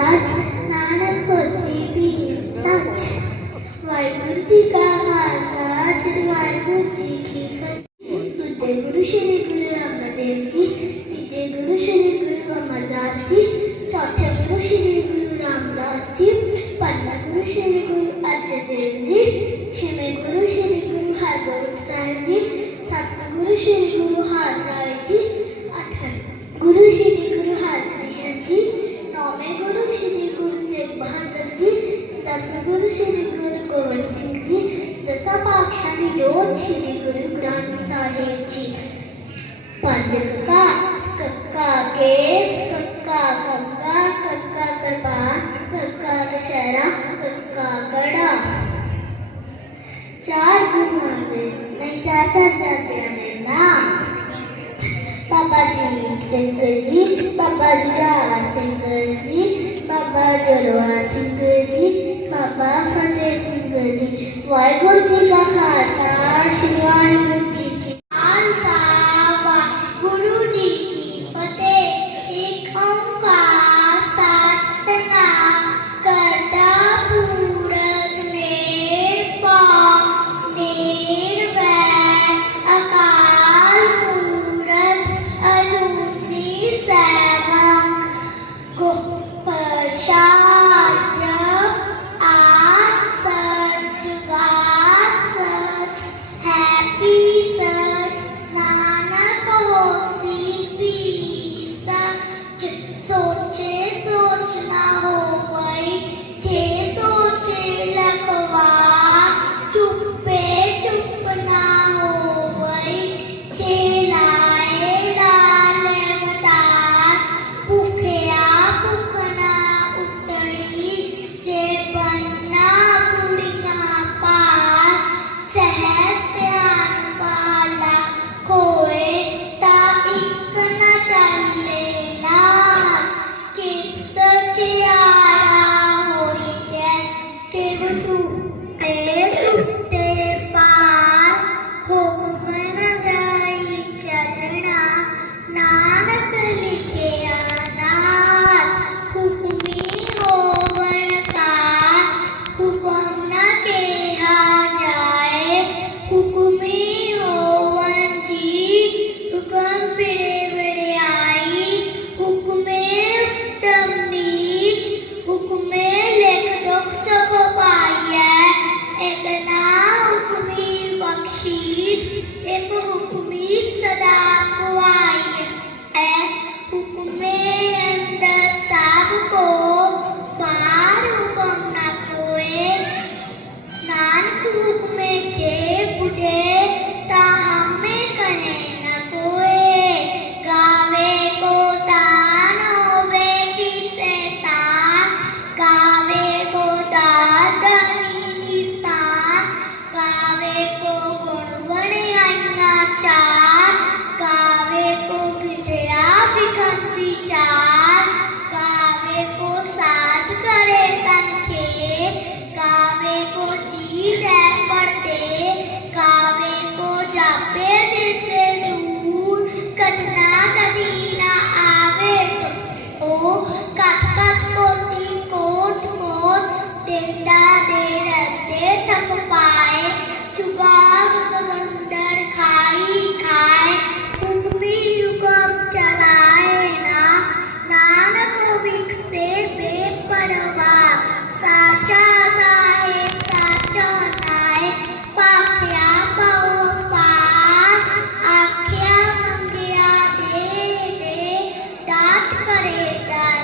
touch, Nanak होती भी touch. Waheguru ji का खालसा श्री वाहिगुरु जी की फतेह दूजे गुरु श्री गुरु रामदेव जी तीजे गुरु श्री गुरु अमरदास जी चौथे गुरु श्री गुरु रामदास जी पंचवा गुरु श्री गुरु अर्जन देव जी छवे गुरु दसगुरु श्री गुरु गोविंद सिंह जी दसा पातशाह श्री गुरु ग्रंथ साहिब जी पंज कक्का कक्का केव कक्का कक्का कक्का कृपान कक्का कशहरा कक्का कड़ा चार गुरुओं ने मैं चाहता चाहते हैं नाम पापा जी सिंह जी पापा जुड़ा सिंह जी बाबा जोरवा सिंह जी बाबा फतेह सिंह जी। वाहेगुरु जी का खालसा श्री वाहेगुरु Satan.